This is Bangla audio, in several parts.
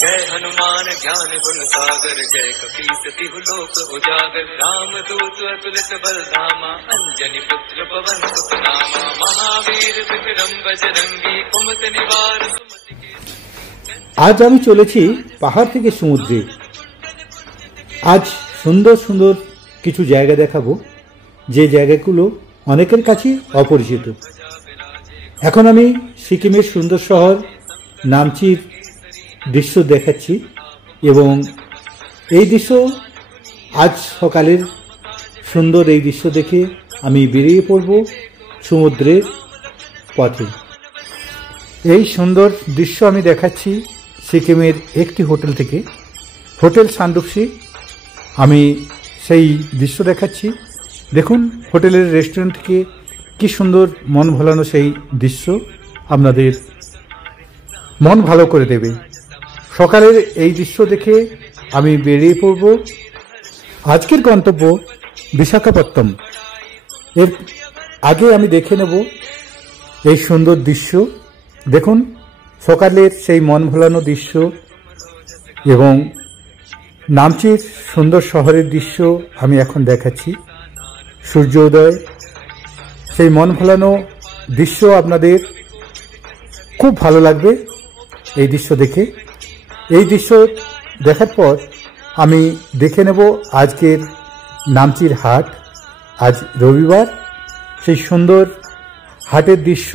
जय हनुमान ज्ञान गुण सागर जय कपीस तिहु लोक उजागर राम दूत अतुलित बल धामा अंजनी पुत्र पवन सुत नामा महावीर विक्रम बजरंगी कुमत निवार আজ আমি চলেছি পাহাড় থেকে সমুদ্রে। আজ সুন্দর সুন্দর কিছু জায়গা দেখাবো, যে জায়গাগুলো অনেকের কাছে অপরিচিত। এখন আমি সিকিমের সুন্দর শহর নামচির দৃশ্য দেখাচ্ছি এবং এই দৃশ্য আজ সকালের সুন্দর এই দৃশ্য দেখে আমি বেরিয়ে পড়ব সমুদ্রের পথে। এই সুন্দর দৃশ্য আমি দেখাচ্ছি সিকিমের একটি হোটেল থেকে, হোটেল সানডুপসি। আমি সেই দৃশ্য দেখাচ্ছি। দেখুন হোটেলের রেস্টুরেন্ট থেকে কি সুন্দর মন ভোলানো সেই দৃশ্য আপনাদের মন ভালো করে দেবে। সকালের এই দৃশ্য দেখে আমি বেরিয়ে পড়ব। আজকের গন্তব্য বিশাখাপত্তনম। এর আগে আমি দেখে নেব এই সুন্দর দৃশ্য। দেখুন সকালের সেই মন ভোলানো দৃশ্য এবং নামচির সুন্দর শহরের দৃশ্য আমি এখন দেখাচ্ছি। সূর্যোদয়, সেই মন ভোলানো দৃশ্য আপনাদের খুব ভালো লাগবে এই দৃশ্য দেখে। এই দৃশ্য দেখার পর আমি দেখে নেব আজকের নামচির হাট। আজ রবিবার, সেই সুন্দর হাটের দৃশ্য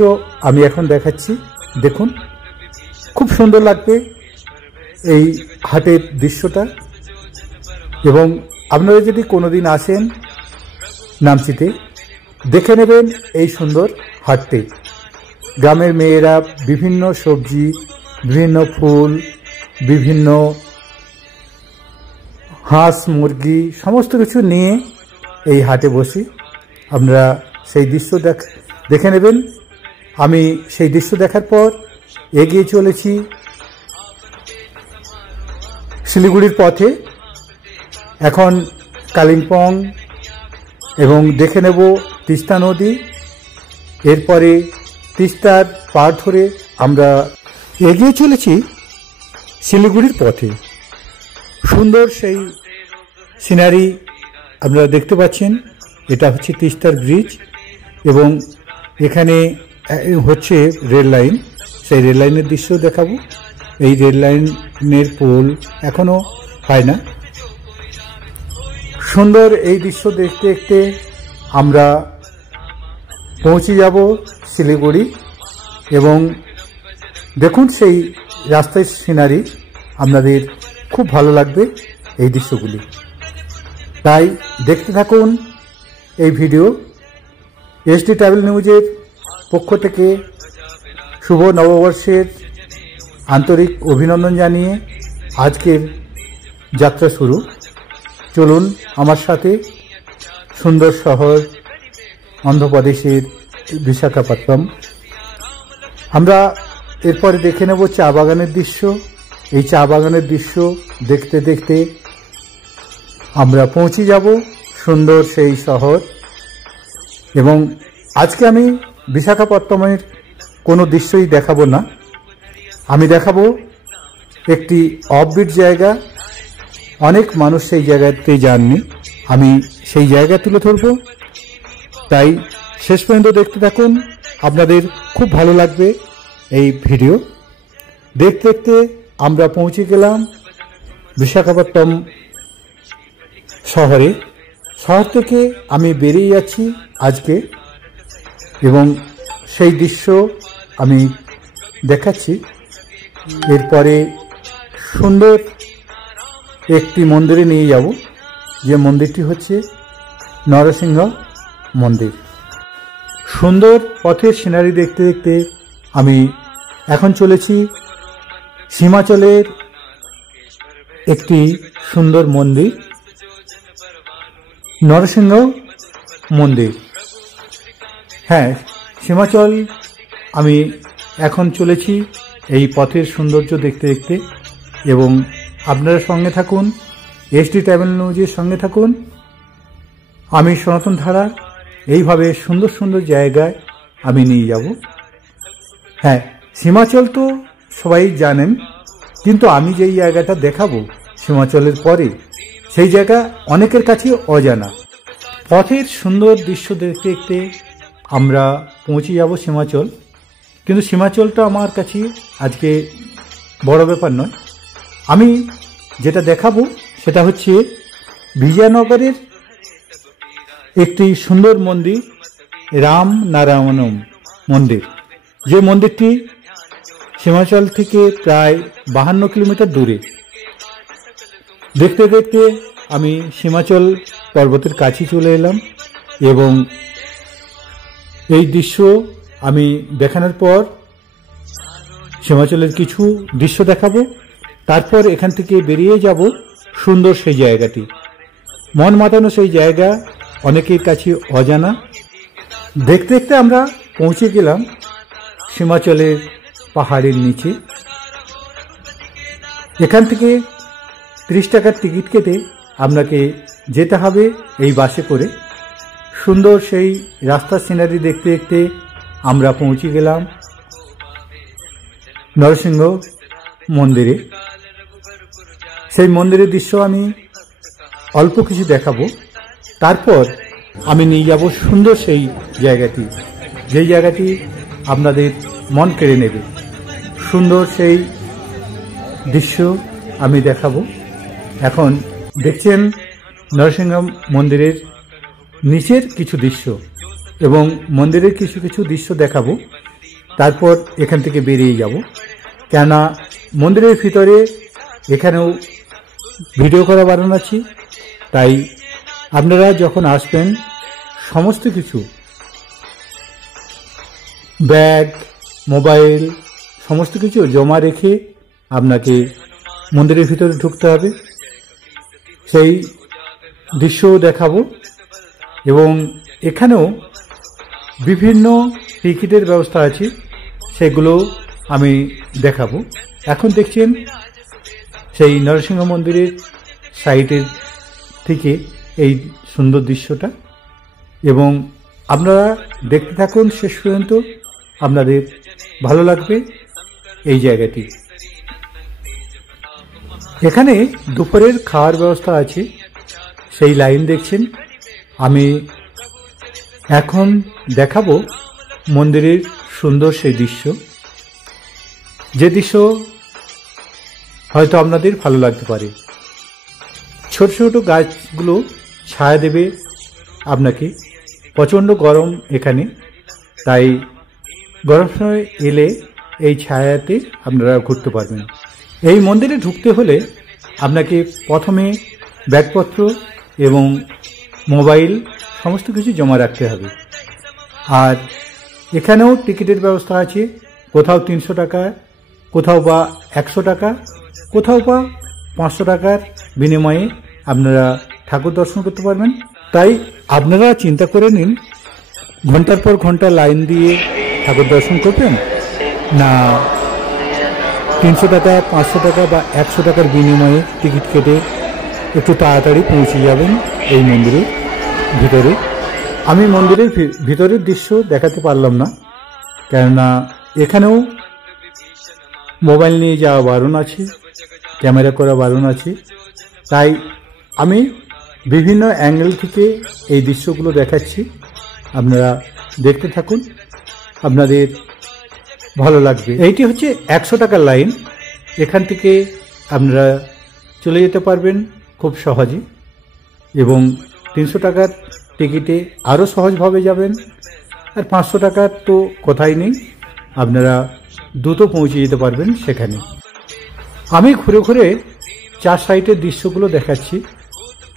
আমি এখন দেখাচ্ছি। দেখুন খুব সুন্দর লাগবে এই হাটের দৃশ্যটা। এবং আপনারা যদি কোনোদিন আসেন নামচিতে, দেখে নেবেন এই সুন্দর হাটটি। গ্রামের মেয়েরা বিভিন্ন সবজি, বিভিন্ন ফুল, বিভিন্ন হাঁস মুরগি সমস্ত কিছু নিয়ে এই হাটে বসি। আপনারা সেই দৃশ্য দেখে নেবেন। আমি সেই দৃশ্য দেখার পর এগিয়ে চলেছি শিলিগুড়ির পথে। এখন কালিম্পং এবং দেখে নেব তিস্তা নদী। এরপরে তিস্তার পার ধরে আমরা এগিয়ে চলেছি শিলিগুড়ির পথে। সুন্দর সেই সিনারি আপনারা দেখতে পাচ্ছেন। এটা হচ্ছে তিস্তার ব্রিজ এবং এখানে হচ্ছে রেল লাইন। সেই রেল লাইনের দৃশ্য দেখাবো। এই রেল লাইনের পোল এখনো হয় না। সুন্দর এই দৃশ্য দেখতে দেখতে আমরা পৌঁছে যাব শিলিগুড়ি এবং দেখুন সেই রাস্তার সিনারি আপনাদের খুব ভালো লাগবে এই দৃশ্যগুলি। তাই দেখতে থাকুন এই ভিডিও। এসডি ট্রাভেল নিউজের পক্ষ থেকে শুভ নববর্ষের আন্তরিক অভিনন্দন জানিয়ে আজকের যাত্রা শুরু। চলুন আমার সাথে সুন্দর শহর অন্ধ্রপ্রদেশের বিশাখাপত্তনম। আমরা এরপরে দেখে নেব চা বাগানের দৃশ্য। এই চা বাগানের দৃশ্য দেখতে দেখতে আমরা পৌঁছে যাব সুন্দর সেই শহর। এবং আজকে আমি বিশাখাপত্তনমের কোনো দৃশ্যই দেখাবো না। আমি দেখাবো একটি অফবিট জায়গা। অনেক মানুষ সেই জায়গাতে যাননি, আমি সেই জায়গা তুলে ধরব। তাই শেষ পর্যন্ত দেখতে থাকুন, আপনাদের খুব ভালো লাগবে এই ভিডিও। দেখতে দেখতে আমরা পৌঁছে গেলাম বিশাখাপত্তনম শহরে। শহর থেকে আমি বেরিয়ে যাচ্ছি আজকে এবং সেই দৃশ্য আমি দেখাচ্ছি। এরপরে সুন্দর একটি মন্দিরে নিয়ে যাব, যে মন্দিরটি হচ্ছে নরসিংহ মন্দির। সুন্দর পথের সিনারি দেখতে দেখতে আমি এখন চলেছি হিমাচলের একটি সুন্দর মন্দির, নরসিংহ মন্দির। হ্যাঁ, হিমাচল আমি এখন চলেছি এই পথের সৌন্দর্য দেখতে দেখতে। এবং আপনারা সঙ্গে থাকুন, এসডি ট্রাভেল নিউজের সঙ্গে থাকুন। আমি সনাতন ধারা এইভাবে সুন্দর সুন্দর জায়গায় আমি নিয়ে যাব। হ্যাঁ, সীমাচল তো সবাই জানেন, কিন্তু আমি যেই জায়গাটা দেখাবো সীমাচলের পরে, সেই জায়গা অনেকের কাছে অজানা। পথের সুন্দর দৃশ্য দেখতে দেখতে আমরা পৌঁছে যাব সীমাচল। কিন্তু সীমাচলটা আমার কাছে আজকে বড় ব্যাপার নয়। আমি যেটা দেখাবো সেটা হচ্ছে বিজয়নগরের একটি সুন্দর মন্দির, রাম নারায়ণম মন্দির, যে মন্দিরটি সীমাচল থেকে প্রায় 52 কিলোমিটার দূরে। দেখতে দেখতে আমি সীমাচল পর্বতের কাছে চলে এলাম এবং এই দৃশ্য আমি দেখানোর পর সীমাচলের কিছু দৃশ্য দেখাবো। তারপর এখান থেকে বেরিয়ে যাব সুন্দর সেই জায়গাটি, মন মাতানো সেই জায়গা, অনেকের কাছে অজানা। দেখতে দেখতে আমরা পৌঁছে গেলাম সীমাচলের পাহাড়ের নিচে। এখান থেকে 30 টাকার টিকিট কেটে আপনাকে যেতে হবে এই বাসে করে। সুন্দর সেই রাস্তার সিনারি দেখতে দেখতে আমরা পৌঁছে গেলাম নরসিংহ মন্দিরে। সেই মন্দিরের দৃশ্য আমি অল্প কিছু দেখাবো, তারপর আমি নিয়ে যাব সুন্দর সেই জায়গাটি, যেই জায়গাটি আপনাদের মন কেড়ে নেবে। সুন্দর সেই দৃশ্য আমি দেখাবো। এখন দেখছেন নরসিংহ মন্দিরের নিচের কিছু দৃশ্য এবং মন্দিরের কিছু কিছু দৃশ্য দেখাবো। তারপর এখান থেকে বেরিয়ে যাব, কেননা মন্দিরের ভিতরে এখানেও ভিডিও করা বারণ আছে। তাই আপনারা যখন আসবেন সমস্ত কিছু, ব্যাগ, মোবাইল, সমস্ত কিছু জমা রেখে আপনাকে মন্দিরের ভিতরে ঢুকতে হবে। সেই দৃশ্যও দেখাবো এবং এখানেও বিভিন্ন টিকিটের ব্যবস্থা আছে, সেগুলো আমি দেখাবো। এখন দেখছেন সেই নরসিংহ মন্দিরের সাইডের থেকে এই সুন্দর দৃশ্যটা, এবং আপনারা দেখতে থাকুন শেষ পর্যন্ত, আপনাদের ভালো লাগবে এই জায়গাটি। এখানে দুপুরের খাওয়ার ব্যবস্থা আছে, সেই লাইন দেখছেন। আমি এখন দেখাবো মন্দিরের সুন্দর সেই দৃশ্য, যে দৃশ্য হয়তো আপনাদের ভালো লাগতে পারে। ছোট ছোট গাছগুলো ছায়া দেবে আপনাকে। প্রচণ্ড গরম এখানে, তাই গরম সময় এলে এই ছায়াতে আপনারা ঘুরতে পারবেন। এই মন্দিরে ঢুকতে হলে আপনাকে প্রথমে ব্যাগপত্র এবং মোবাইল সমস্ত কিছু জমা রাখতে হবে। আর এখানেও টিকিটের ব্যবস্থা আছে, কোথাও 300 টাকা, কোথাও বা 100 টাকা, কোথাও বা 500 টাকার বিনিময়ে আপনারা ঠাকুর দর্শন করতে পারবেন। তাই আপনারা চিন্তা করে নিন, ঘন্টার পর ঘন্টা লাইন দিয়ে ঠাকুর দর্শন করবেন, না 300 টাকা, 500 টাকা বা 100 টাকার বিনিময়ে টিকিট কেটে একটু তাড়াতাড়ি পৌঁছে যাবেন এই মন্দিরের ভিতরে। আমি মন্দিরের ভিতরের দৃশ্য দেখাতে পারলাম না, কেননা এখানেও মোবাইল নিয়ে যাওয়া বারণ আছে, ক্যামেরা করা বারণ আছে। তাই আমি বিভিন্ন অ্যাঙ্গেল থেকে এই দৃশ্যগুলো দেখাচ্ছি, আপনারা দেখতে থাকুন, আপনাদের ভালো লাগবে। এইটি হচ্ছে 100 টাকার লাইন, এখান থেকে আপনারা চলে যেতে পারবেন খুব সহজে, এবং 300 টাকার টিকিটে আরও সহজভাবে যাবেন। আর 500 টাকার তো কথাই নেই, আপনারা দ্রুত পৌঁছে যেতে পারবেন সেখানে। আমি ঘুরে ঘুরে 4 সাইডের দৃশ্যগুলো দেখাচ্ছি,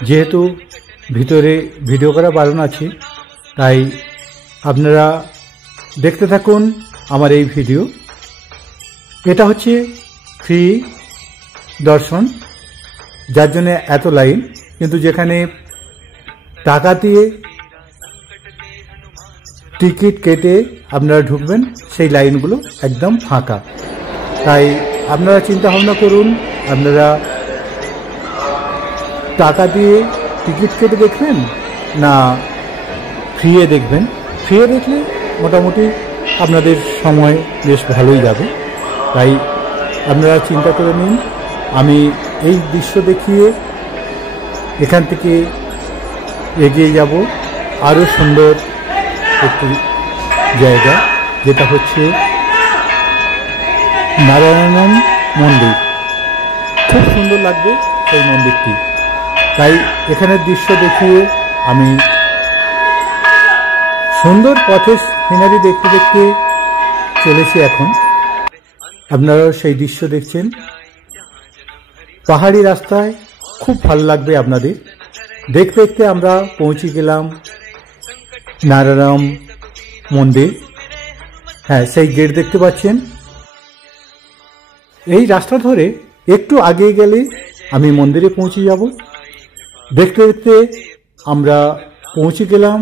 যেহেতু ভিতরে ভিডিও করা বারণ আছে, তাই আপনারা দেখতে থাকুন আমার এই ভিডিও। এটা হচ্ছে ফ্রি দর্শন, যার জন্য এত লাইন, কিন্তু যেখানে টাকা দিয়ে টিকিট কেটে আপনারা ঢুকবেন সেই লাইনগুলো একদম ফাঁকা। তাই আপনারা চিন্তা ভাবনা করুন, আপনারা টাকা দিয়ে টিকিট কেটে দেখবেন না ফ্রিয়ে দেখবেন। ফ্রিয়ে দেখলে মোটামুটি আপনাদের সময় বেশ ভালোই যাবে, তাই আপনারা চিন্তা করে নিন। আমি এই দৃশ্য দেখিয়ে এখান থেকে এগিয়ে যাব আরও সুন্দর একটি জায়গা, যেটা হচ্ছে নারায়ণম মন্দির। খুব সুন্দর লাগবে সেই মন্দিরটি, তাই এখানের দৃশ্য দেখিয়ে আমি সুন্দর পথের সিনারি দেখতে দেখতে চলেছি। এখন আপনারাও সেই দৃশ্য দেখছেন। পাহাড়ি রাস্তায় খুব ভালো লাগবে আপনাদের। দেখতে দেখতে আমরা পৌঁছে গেলাম নারায়ণম মন্দির। হ্যাঁ, সেই গেট দেখতে পাচ্ছেন। এই রাস্তা ধরে একটু আগে গেলে আমি মন্দিরে পৌঁছে যাব। দেখতে দেখতে আমরা পৌঁছে গেলাম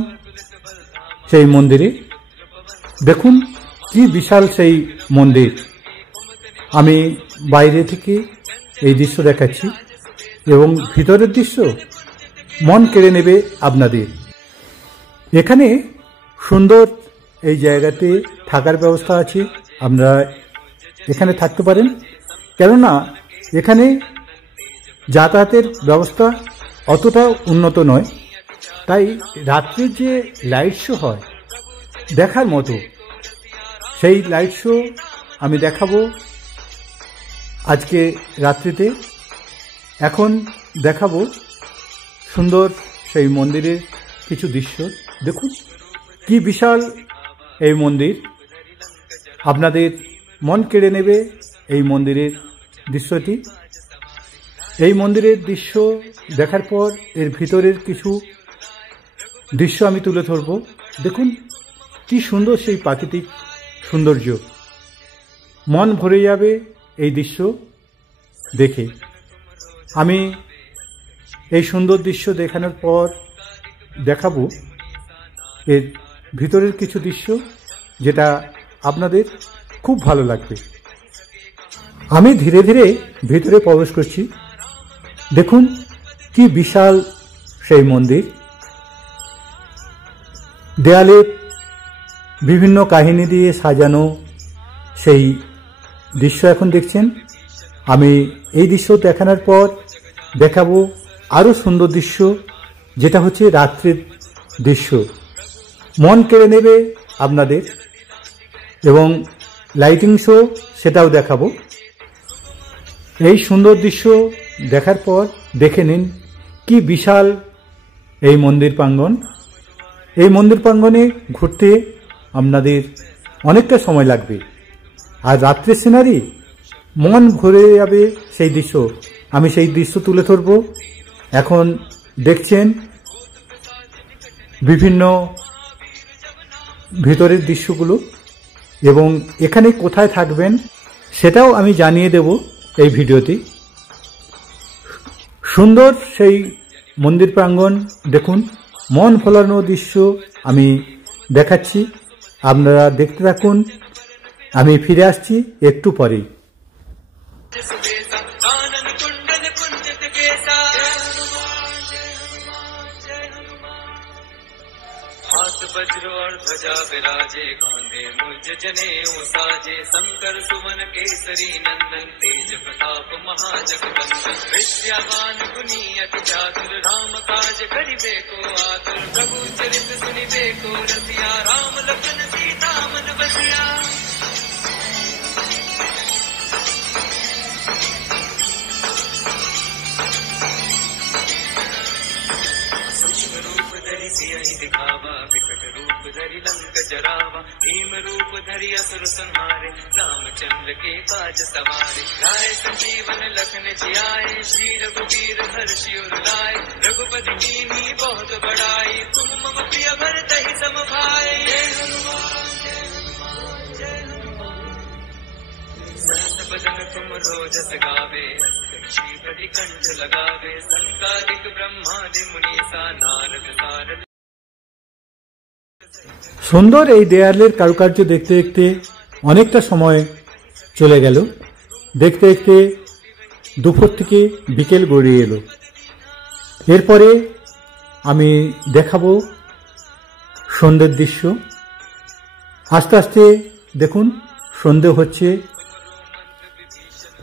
সেই মন্দিরে। দেখুন কি বিশাল সেই মন্দির। আমি বাইরে থেকে এই দৃশ্য দেখাচ্ছি এবং ভিতরের দৃশ্য মন কেড়ে নেবে আপনাদের। এখানে সুন্দর এই জায়গাতে থাকার ব্যবস্থা আছে, আপনারা এখানে থাকতে পারেন। কেননা এখানে যাতায়াতের ব্যবস্থা অতটা উন্নত নয়, তাই রাত্রির যে লাইট শো হয় দেখার মতো, সেই লাইট শো আমি দেখাবো আজকে রাত্রিতে। এখন দেখাবো সুন্দর সেই মন্দিরের কিছু দৃশ্য। দেখুন কি বিশাল এই মন্দির, আপনাদের মন কেড়ে নেবে এই মন্দিরের দৃশ্যটি। এই মন্দিরের দৃশ্য দেখার পর এর ভিতরের কিছু দৃশ্য আমি তুলে ধরব। দেখুন কি সুন্দর সেই প্রাকৃতিক সৌন্দর্য, মন ভরে যাবে এই দৃশ্য দেখে। আমি এই সুন্দর দৃশ্য দেখানোর পর দেখাবো এর ভিতরের কিছু দৃশ্য, যেটা আপনাদের খুব ভালো লাগবে। আমি ধীরে ধীরে ভিতরে প্রবেশ করছি। দেখুন কি বিশাল সেই মন্দির। দেয়ালে বিভিন্ন কাহিনী দিয়ে সাজানো সেই দৃশ্য এখন দেখছেন। আমি এই দৃশ্য দেখানোর পর দেখাবো আরও সুন্দর দৃশ্য, যেটা হচ্ছে রাত্রির দৃশ্য। মন কেড়ে নেবে আপনাদের এবং লাইটিং শো সেটাও দেখাবো। এই সুন্দর দৃশ্য দেখার পর দেখে নিন কি বিশাল এই মন্দির প্রাঙ্গণ। এই মন্দির প্রাঙ্গণে ঘুরতে আপনাদের অনেকটা সময় লাগবে, আর রাত্রের সিনারি মন ভরে যাবে সেই দৃশ্য। আমি সেই দৃশ্য তুলে ধরব। এখন দেখছেন বিভিন্ন ভিতরের দৃশ্যগুলো, এবং এখানে কোথায় থাকবেন সেটাও আমি জানিয়ে দেব এই ভিডিওতে। সুন্দর সেই মন্দির প্রাঙ্গণ দেখুন, মন ভোলানো দৃশ্য আমি দেখাচ্ছি। আপনারা দেখতে থাকুন, আমি ফিরে আসছি একটু পরেই। हाथ वज्र और ध्वजा विराजे, कांधे मुझ जनेऊ साजे, शंकर सुमन केसरी नंदन, तेज प्रताप महाजगवंदन, विद्यावान गुनी अति चातुर, राम काज करिबे को आतुर, प्रभु चरित सुनिबे को रसिया, राम लखन सीता मन बसिया। सियहि दिखावा, विकट रूप धरि लंक जरावा, भीम रूप धरि असुर संहारे, रामचंद्र के काज सवारे, लाए संजीवन लखन जियाए, श्री रघुवीर हर्षि उर लाए, रघुपति कीन्ही बहुत बड़ाई, तुम मम प्रिय भरतहि सम भाई। जय हनुमान जय हनुमान जय हनुमान, सहस बदन तुम रोजस गावे, श्री कंठ लगावे, संकादिक ब्रह्मादि मुनीसा, नारद सारद। সুন্দর এই দেয়ালের কারুকার্য দেখতে দেখতে অনেকটা সময় চলে গেল। দেখতে দেখতে দুপুর থেকে বিকেল গড়িয়ে এলো। এরপরে আমি দেখাবো সন্ধ্যের দৃশ্য। আস্তে আস্তে দেখুন সন্ধে হচ্ছে,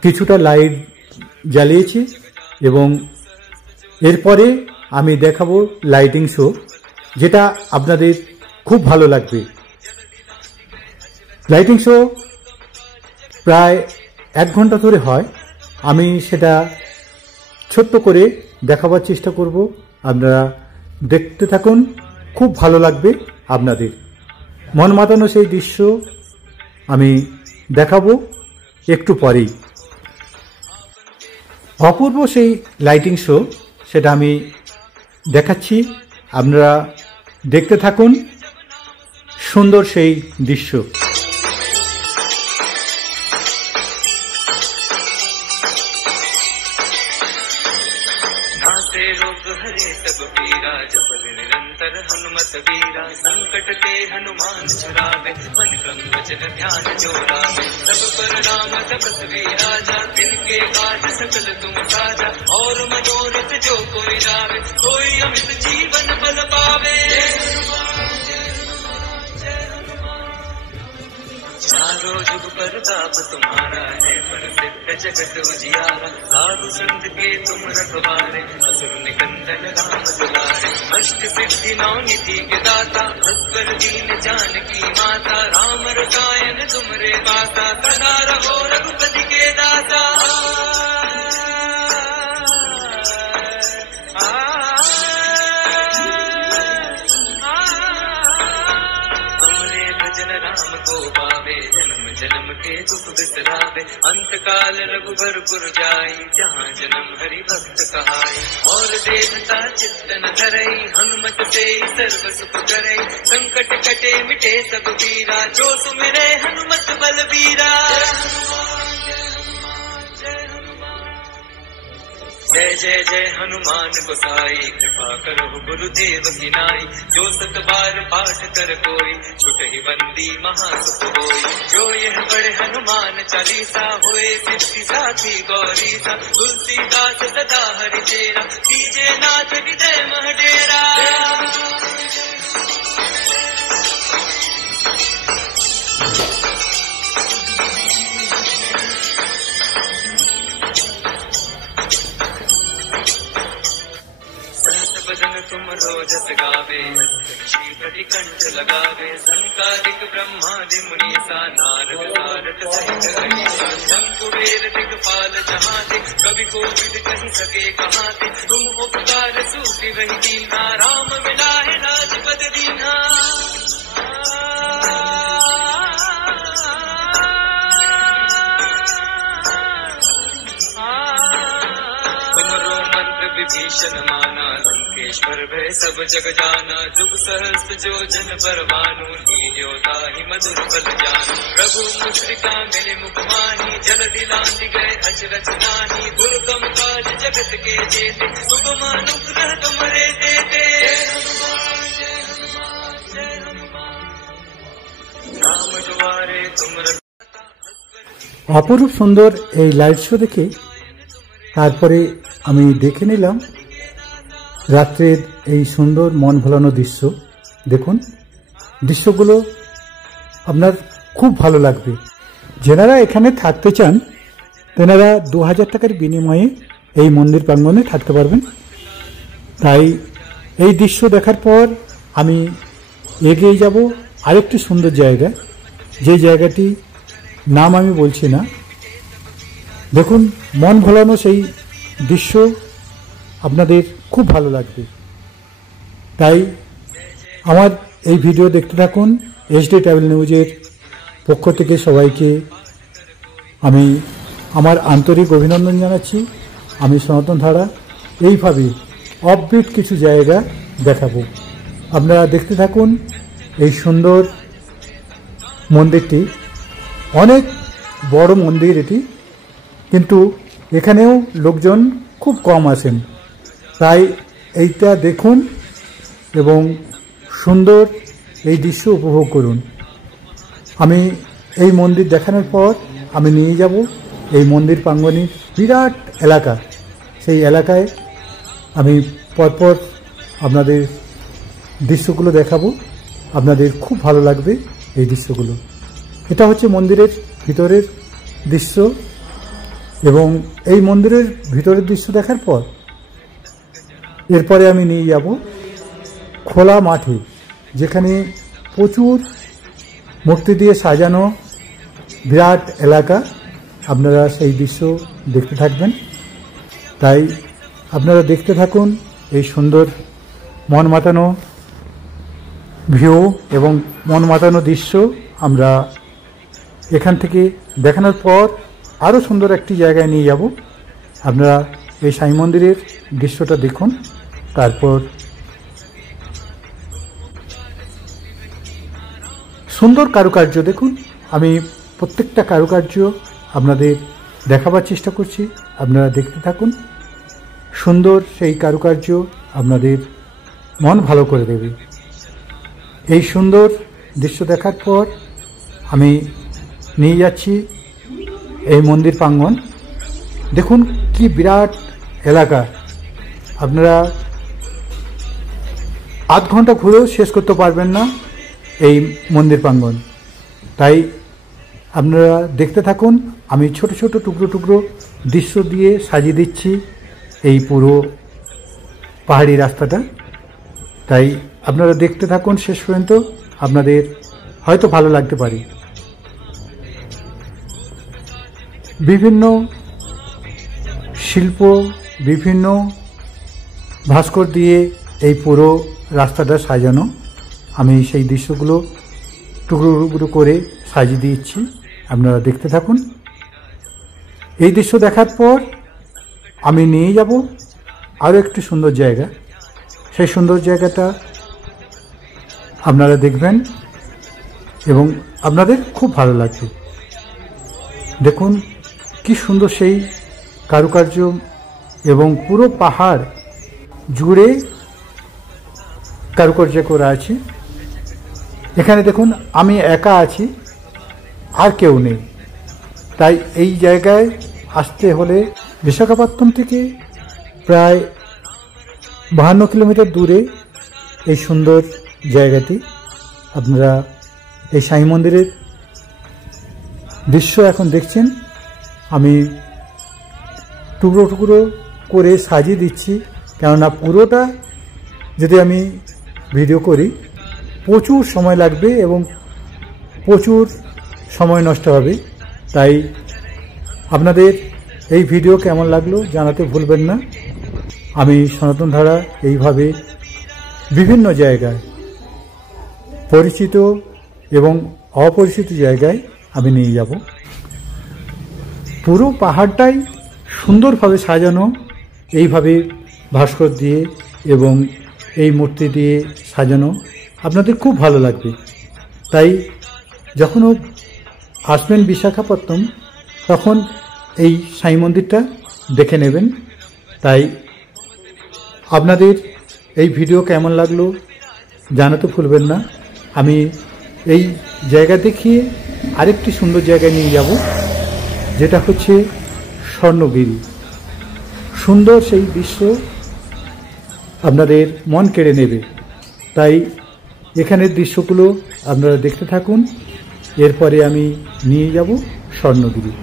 কিছুটা লাইট জ্বালিয়েছি এবং এরপরে আমি দেখাবো লাইটিং শো, যেটা আপনাদের খুব ভালো লাগবে। লাইটিং শো প্রায় 1 ঘন্টা ধরে হয়। আমি সেটা ছোট্ট করে দেখাবার চেষ্টা করব, আপনারা দেখতে থাকুন, খুব ভালো লাগবে আপনাদের। মন মাতানো সেই দৃশ্য আমি দেখাবো একটু পরেই। অপূর্ব সেই লাইটিং শো সেটা আমি দেখাচ্ছি, আপনারা দেখতে থাকুন সুন্দর সেই দৃশ্য। नासे रोग हरे सब पीरा, जपत निरंतर हनुमत वीरा। संकट ते हनुमान छुड़ावे, मन क्रम वचन ध्यान जो लावे। सब पर नाम तपस्वी राजा, तिनके काज सकल तुम साजा। और मनोरथ जो कोई लावे, कोई अमित जीवन बल पावे। चारों जुग प्रताप तुम्हारा है, प्रसिद्ध जगत उजियारा। साधु संत के तुम रखवारे, असुर निकंदन राम दुलारे। अष्ट सिद्धि नौ निधि के दाता, अस्कर दीन जानकी माता। राम रसायन तुमरे पासा, सदा रहो रघुपति के दासा। राम को पावे, जन्म जन्म के दुख बिसरावे। अंत काल रघुबरपुर जाई, जहाँ जन्म हरि भक्त कहाई। और देवता चित्त न धरई, हनुमत से सर्व सुख करई। संकट कटे मिटे सब पीरा, जो सुमिरे हनुमत बलबीरा। जय जय जय हनुमान गोसाई, कृपा करो गुरुदेव की नाई। जो 7 बार पाठ कर कोई, छुटहि बंदी महासुख होई। जो यह बड़े हनुमान चालीसा, होए सिद्धि साथी गौरीसा। तुलसीदास सदा हरि चेरा, कीजे नाथ हृदय मह डेरा। बदन तुम रोजस गावे, श्री कंठ लगावे। संकालिक ब्रह्मादि मुनीसा, नारद सारद सहित गणेशा। शंकुवेर दिगपाल जहाते, कवि कोविद कहि सके कहाते। तुम उपकार सूफी वही दीना, राम मिलाए राजपद दीना। विभीषण माना, लंकेश्वर भय सब जग जाना। जुग सहस्त्र जो जन पर भानु, लील्यो ताहि मधुर फल जानु। प्रभु मुद्रिका मिले मुख माही, जल्दी लांघि गए अचरज नाहि। दुर्गम काज जगत के जेते, सुगम अनुग्रह तुमरे देते। नाम दुआरे तुम অপরূপ সুন্দর এই লাইট শো দেখে তারপরে আমি দেখে নিলাম রাত্রের এই সুন্দর মন ভোলানো দৃশ্য। দেখুন দৃশ্যগুলো আপনার খুব ভালো লাগবে। যারা এখানে থাকতে চান তেনারা 2000 টাকার বিনিময়ে এই মন্দির প্রাঙ্গণে থাকতে পারবেন। তাই এই দৃশ্য দেখার পর আমি এগিয়ে যাব আরেকটি সুন্দর জায়গা, যে জায়গাটি নাম আমি বলছি না। দেখুন মন ভোলানো সেই দৃশ্য আপনাদের খুব ভালো লাগবে। তাই আমার এই ভিডিও দেখতে থাকুন। HD ট্রাভেল নিউজের পক্ষ থেকে সবাইকে আমি আমার আন্তরিক অভিনন্দন জানাচ্ছি। আমি সনাতন ধারা এইভাবে অফবিট কিছু জায়গা দেখাবো, আপনারা দেখতে থাকুন। এই সুন্দর মন্দিরটি অনেক বড় মন্দির এটি, কিন্তু এখানেও লোকজন খুব কম আসেন। তাই এইটা দেখুন এবং সুন্দর এই দৃশ্য উপভোগ করুন। আমি এই মন্দির দেখানোর পর আমি নিয়ে যাব এই মন্দির প্রাঙ্গণের বিরাট এলাকা, সেই এলাকায় আমি পরপর আপনাদের দৃশ্যগুলো দেখাবো। আপনাদের খুব ভালো লাগবে এই দৃশ্যগুলো। এটা হচ্ছে মন্দিরের ভিতরের দৃশ্য, এবং এই মন্দিরের ভিতরের দৃশ্য দেখার পর এরপরে আমি নিয়ে যাব খোলা মাঠে, যেখানে প্রচুর মূর্তি দিয়ে সাজানো বিরাট এলাকা। আপনারা সেই দৃশ্য দেখতে থাকবেন, তাই আপনারা দেখতে থাকুন এই সুন্দর মন মাতানো ভিউ এবং মন মাতানো দৃশ্য। আমরা এখান থেকে দেখানোর পর আরও সুন্দর একটি জায়গায় নিয়ে যাব। আপনারা এই সাই মন্দিরের দৃশ্যটা দেখুন, তারপর সুন্দর কারুকার্য দেখুন। আমি প্রত্যেকটা কারুকার্য আপনাদের দেখাবার চেষ্টা করছি, আপনারা দেখতে থাকুন। সুন্দর সেই কারুকার্য আপনাদের মন ভালো করে দেবে। এই সুন্দর দৃশ্য দেখার পর আমি নিয়ে যাচ্ছি এই মন্দির প্রাঙ্গণ। দেখুন কি বিরাট এলাকা, আপনারা আধ ঘন্টা ঘুরেও শেষ করতে পারবেন না এই মন্দির প্রাঙ্গণ। তাই আপনারা দেখতে থাকুন, আমি ছোট ছোট টুকরো টুকরো দৃশ্য দিয়ে সাজিয়ে দিচ্ছি এই পুরো পাহাড়ি রাস্তাটা। তাই আপনারা দেখতে থাকুন শেষ পর্যন্ত, আপনাদের হয়তো ভালো লাগতে পারে। বিভিন্ন শিল্প, বিভিন্ন ভাস্কর দিয়ে এই পুরো রাস্তাটা সাজানো। আমি সেই দৃশ্যগুলো টুকরো টুকরো করে সাজিয়ে দিচ্ছি, আপনারা দেখতে থাকুন। এই দৃশ্য দেখার পর আমি নিয়ে যাব আরও একটি সুন্দর জায়গা। সেই সুন্দর জায়গাটা আপনারা দেখবেন এবং আপনাদের খুব ভালো লাগবে। দেখুন কি সুন্দর সেই কারুকার্য, এবং পুরো পাহাড় জুড়ে কারুকার্য করা আছে। এখানে দেখুন আমি একা আছি, আর কেউ নেই। তাই এই জায়গায় আসতে হলে বিশাখাপত্তনম থেকে প্রায় 52 কিলোমিটার দূরে এই সুন্দর জায়গাটি। আপনারা এই সাই মন্দিরের দৃশ্য এখন দেখছেন। আমি টুকরো টুকরো করে সাজিয়ে দিচ্ছি, কেননা পুরোটা যদি আমি ভিডিও করি প্রচুর সময় লাগবে এবং প্রচুর সময় নষ্ট হবে। তাই আপনাদের এই ভিডিও কেমন লাগলো জানাতে ভুলবেন না। আমি সনাতন ধারা এইভাবে বিভিন্ন জায়গায়, পরিচিত এবং অপরিচিত জায়গায় আমি নিয়ে যাব। পুরো পাহাড়টাই সুন্দরভাবে সাজানো, এইভাবে ভাস্কর দিয়ে এবং এই মূর্তি দিয়ে সাজানো। আপনাদের খুব ভালো লাগবে। তাই যখনও আসবেন বিশাখাপত্তনম তখন এই সাই মন্দিরটা দেখে নেবেন। তাই আপনাদের এই ভিডিও কেমন লাগলো জানাতে ভুলবেন না। আমি এই জায়গা দেখিয়ে আরেকটি সুন্দর জায়গায় নিয়ে যাব, যেটা হচ্ছে স্বর্ণগিরি। সুন্দর সেই দৃশ্য আপনাদের মন কেড়ে নেবে। তাই এখানের দৃশ্যগুলো আপনারা দেখতে থাকুন, এরপরে আমি নিয়ে যাব স্বর্ণগিরি।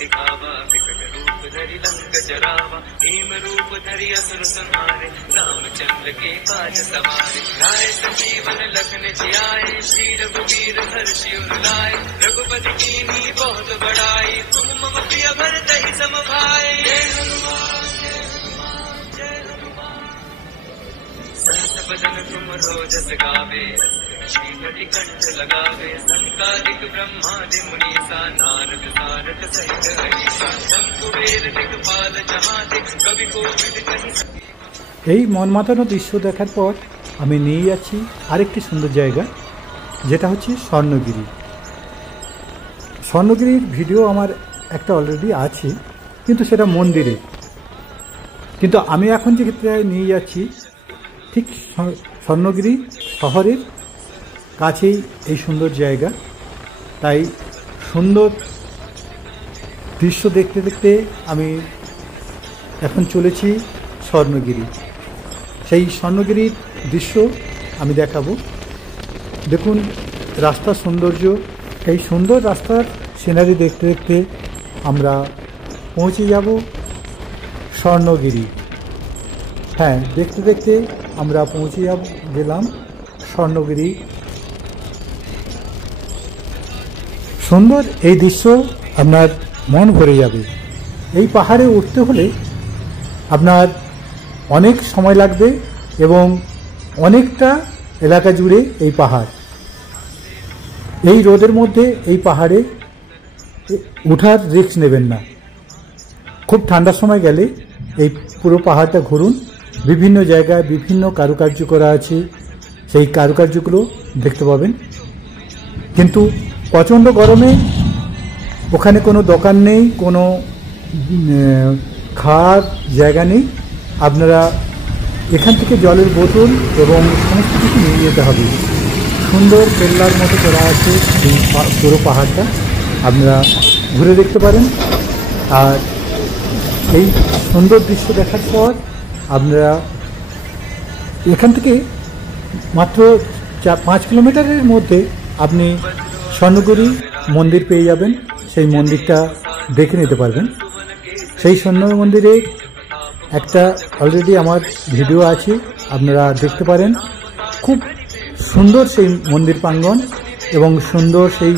दिखावा विकट रूप धरि लंक जरावा भीम रूप धरि असुर संहारे रामचंद्र के काज सवारे लाए संजीवन लखन जियाए श्री रघुवीर हर्षि उर लाए रघुपति कीन्ही बहुत बड़ाई तुम मम प्रिय भरत ही सम भाई। जय हनुमान जय हनुमान जय हनुमान। सहस बदन तुम रोजस गावे श्रीहरि कंठ लगावे संकालिक ब्रह्मादि मुनीसा नारद सारद सहित हरिसा शंकुवेर दिक्पाल जहाँ दिक कवि कोविद कहि। এই মন মাতানো দৃশ্য দেখার পর আমি নিয়ে যাচ্ছি আরেকটি সুন্দর জায়গা, যেটা হচ্ছে স্বর্ণগিরি। স্বর্ণগিরির ভিডিও আমার একটা অলরেডি আছে, কিন্তু সেটা মন্দিরে। কিন্তু আমি এখন যে ক্ষেত্রে নিয়ে যাচ্ছি ঠিক স্বর্ণগিরি শহরের কাছেই এই সুন্দর জায়গা, তাই সুন্দর দৃশ্য দেখতে দেখতে আমি এখন চলেছি স্বর্ণগিরি। সেই স্বর্ণগিরির দৃশ্য আমি দেখাবো। দেখুন রাস্তার সৌন্দর্য, এই সুন্দর রাস্তার সিনারি দেখতে দেখতে আমরা পৌঁছে যাব স্বর্ণগিরি। হ্যাঁ, দেখতে দেখতে আমরা পৌঁছে গেলাম স্বর্ণগিরি। সুন্দর এই দৃশ্য, আপনার মন ভরে যাবে। এই পাহাড়ে উঠতে হলে আপনার অনেক সময় লাগবে এবং অনেকটা এলাকা জুড়ে এই পাহাড়। এই রোদের মধ্যে এই পাহাড়ে ওঠার রিস্ক নেবেন না। খুব ঠান্ডার সময় গেলে এই পুরো পাহাড়টা ঘুরুন, বিভিন্ন জায়গায় বিভিন্ন কারুকার্য করা আছে, সেই কারুকার্যগুলো দেখতে পাবেন। কিন্তু প্রচণ্ড গরমে ওখানে কোনো দোকান নেই, কোনো খাওয়ার জায়গা নেই। আপনারা এখান থেকে জলের বোতল এবং সমস্ত কিছু নিয়ে যেতে হবে। সুন্দর কেল্লার মতো করা আছে এই পুরো পাহাড়টা, আপনারা ঘুরে দেখতে পারেন। আর এই সুন্দর দৃশ্য দেখার পর আপনারা এখান থেকে মাত্র 5 কিলোমিটারের মধ্যে আপনি স্বর্ণগিরি মন্দির পেয়ে যাবেন। সেই মন্দিরটা দেখে নিতে পারবেন। সেই স্বর্ণ মন্দিরে একটা অলরেডি আমার ভিডিও আছে, আপনারা দেখতে পারেন। খুব সুন্দর সেই মন্দির প্রাঙ্গণ এবং সুন্দর সেই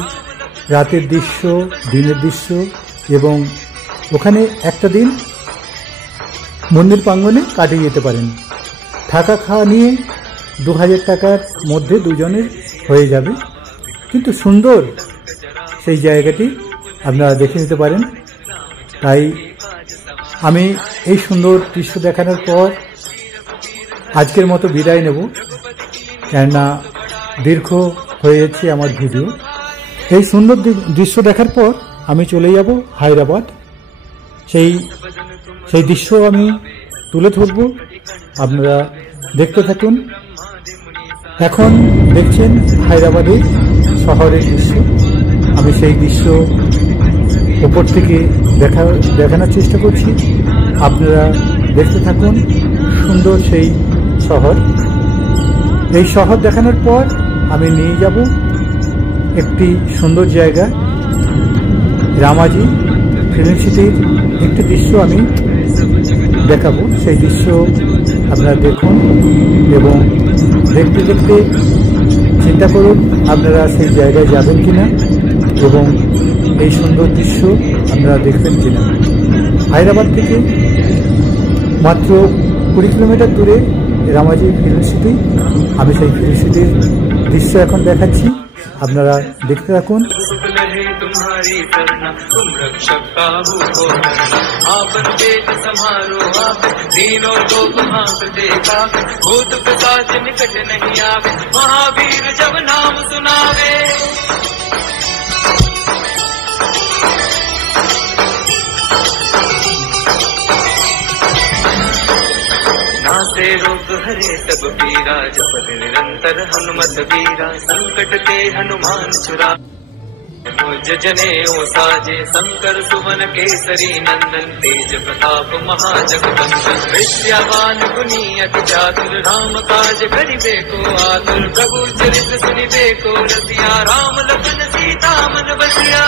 রাতের দৃশ্য, দিনের দৃশ্য। এবং ওখানে একটা দিন মন্দির প্রাঙ্গণে কাটিয়ে যেতে পারেন। থাকা খাওয়া নিয়ে 2000 টাকার মধ্যে দুজনের হয়ে যাবে। কিন্তু সুন্দর সেই জায়গাটি আপনারা দেখে নিতে পারেন। তাই আমি এই সুন্দর দৃশ্য দেখানোর পর আজকের মতো বিদায় নেব, কেননা দীর্ঘ হয়ে যাচ্ছে আমার ভিডিও। এই সুন্দর দৃশ্য দেখার পর আমি চলে যাব হায়দ্রাবাদ। সেই দৃশ্য আমি তুলে ধরব, আপনারা দেখতে থাকুন। এখন দেখছেন হায়দ্রাবাদের শহরের দৃশ্য। আমি সেই দৃশ্য উপর থেকে দেখানোর চেষ্টা করছি, আপনারা দেখতে থাকুন। সুন্দর সেই শহর। এই শহর দেখানোর পর আমি নিয়ে যাব একটি সুন্দর জায়গা, রামাজি ফিল্ম সিটির একটি দৃশ্য আমি দেখাবো। সেই দৃশ্য আপনারা দেখুন এবং দেখতে দেখতে চিন্তা করুন আপনারা সেই জায়গায় যাবেন কিনা এবং এই সুন্দর দৃশ্য আপনারা দেখবেন কিনা। হায়দ্রাবাদ থেকে মাত্র 20 কিলোমিটার দূরে রামাজি ফিল্ম সিটি। আমি সেই ফিল্ম সিটির দৃশ্য এখন দেখাচ্ছি, আপনারা দেখতে থাকুন। तुम्हारी करना तुम रक्षक काबू को करना, आपन तेज समारो आप तीनों लोग हाथ देखा, भूत पिशाच निकट नहीं आवे, महावीर जब नाम सुनावे। नासे रोग हरे सब पीरा, जपत निरंतर हनुमत वीरा, संकट ते हनुमान छुरा, जने ओ साजे, शंकर सुमन केसरी नंदन, तेज प्रताप महाजगवंदन, विद्यावान गुणी अति चातुर, राम काज करिबे को आतुर, प्रभु चरित सुनिबे को रसिया, राम लखन सीता मन बसिया।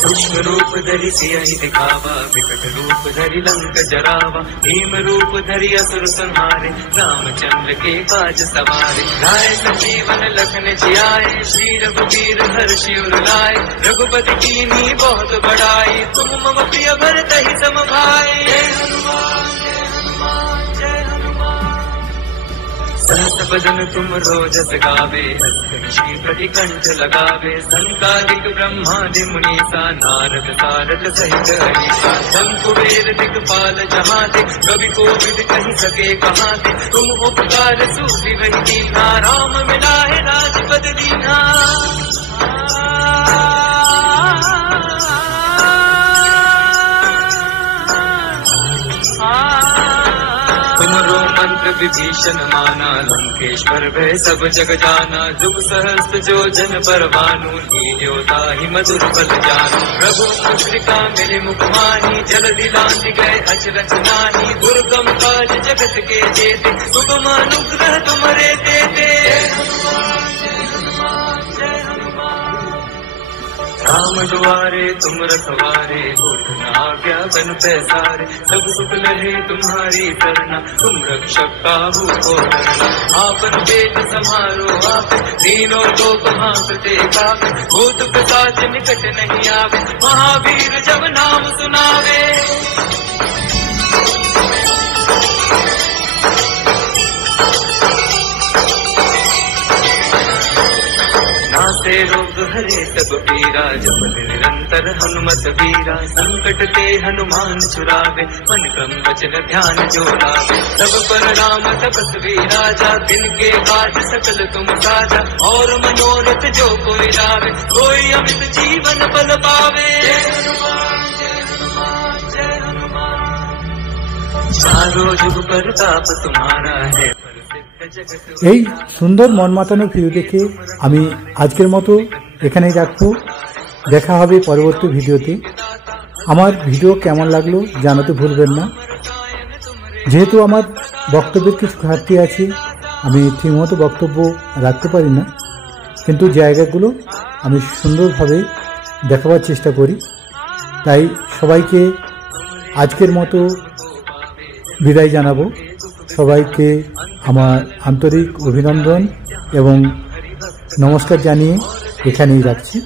सूक्ष्म रूप धरि सियहि दिखावा, विकट रूप धरि लंक जरावा, भीम रूप धरि असुर संहारे, रामचंद्र के काज सवारे, लाए संजीवन लखन जियाए, श्री रघुवीर हर्षि उर लाए, रघुपति कीन्ही बहुत बड़ाई, तुम मम प्रिय भरत ही सम भाई। जय हनुमान जय हनुमान जय हनुमान। सहस बदन तुम रोजस गावे, हस्तक्षी प्रतिकंठ लगावे, संकालिक ब्रह्मादि मुनीसा, नारद सारद सहित अहिसा, शंकुबेर दिक्पाल जहाँ ते, कवि कोविद कहि सके कहाँ ते, तुम उपकार सूझि वही दीन्हा, राम मिलाए राजपद दीन्हा। तुम्हारो मंत्र विभीषण माना, लंकेश्वर भय सब जग जाना। जुग सहस्त्र जो जन पर भानु, लील्योता ही मधुर फल जानू। प्रभु मुद्रिका मेरे मुख माही, जल दिलांत गए अचरज माही। दुर्गम काज जगत के जेते, सुगम अनुग्रह तुम्हारे देते। राम दुआरे तुम रखवारे, होत न आज्ञा बन पैसारे। सब सुख लहे तुम्हारी सरना, तुम रक्षक काहू को डरना। आपन पेट समारो आप, तीनों लोक हाँकते कापे। भूत पिशाच निकट नहीं आवे, महावीर जब नाम सुनावे। नासे रोग हरे सब पीरा, जपत निरंतर हनुमत वीरा। संकट ते हनुमान छुड़ावे, मन क्रम वचन ध्यान जो लावे। सब पर राम तपस्वी राजा, तिनके काज सकल तुम साजा। और मनोरथ जो कोई लावे, कोई अमित जीवन बल पावे। जय हनुमान जय हनुमान जय हनुमान। चारों जुग प्रताप तुम्हारा है। এই সুন্দর মন মাতানো ভিডিও দেখে আমি আজকের মতো এখানেই রাখবো। দেখা হবে পরবর্তী ভিডিওতে। আমার ভিডিও কেমন লাগলো জানাতে ভুলবেন না। যেহেতু আমার বক্তব্যের কিছু ঘাটতি আছে, আমি ঠিকমতো বক্তব্য রাখতে পারি না, কিন্তু জায়গাগুলো আমি সুন্দরভাবে দেখাবার চেষ্টা করি। তাই সবাইকে আজকের মতো বিদায় জানাবো। সবাইকে আমার আন্তরিক অভিনন্দন এবং নমস্কার জানিয়ে এখানেই রাখছি।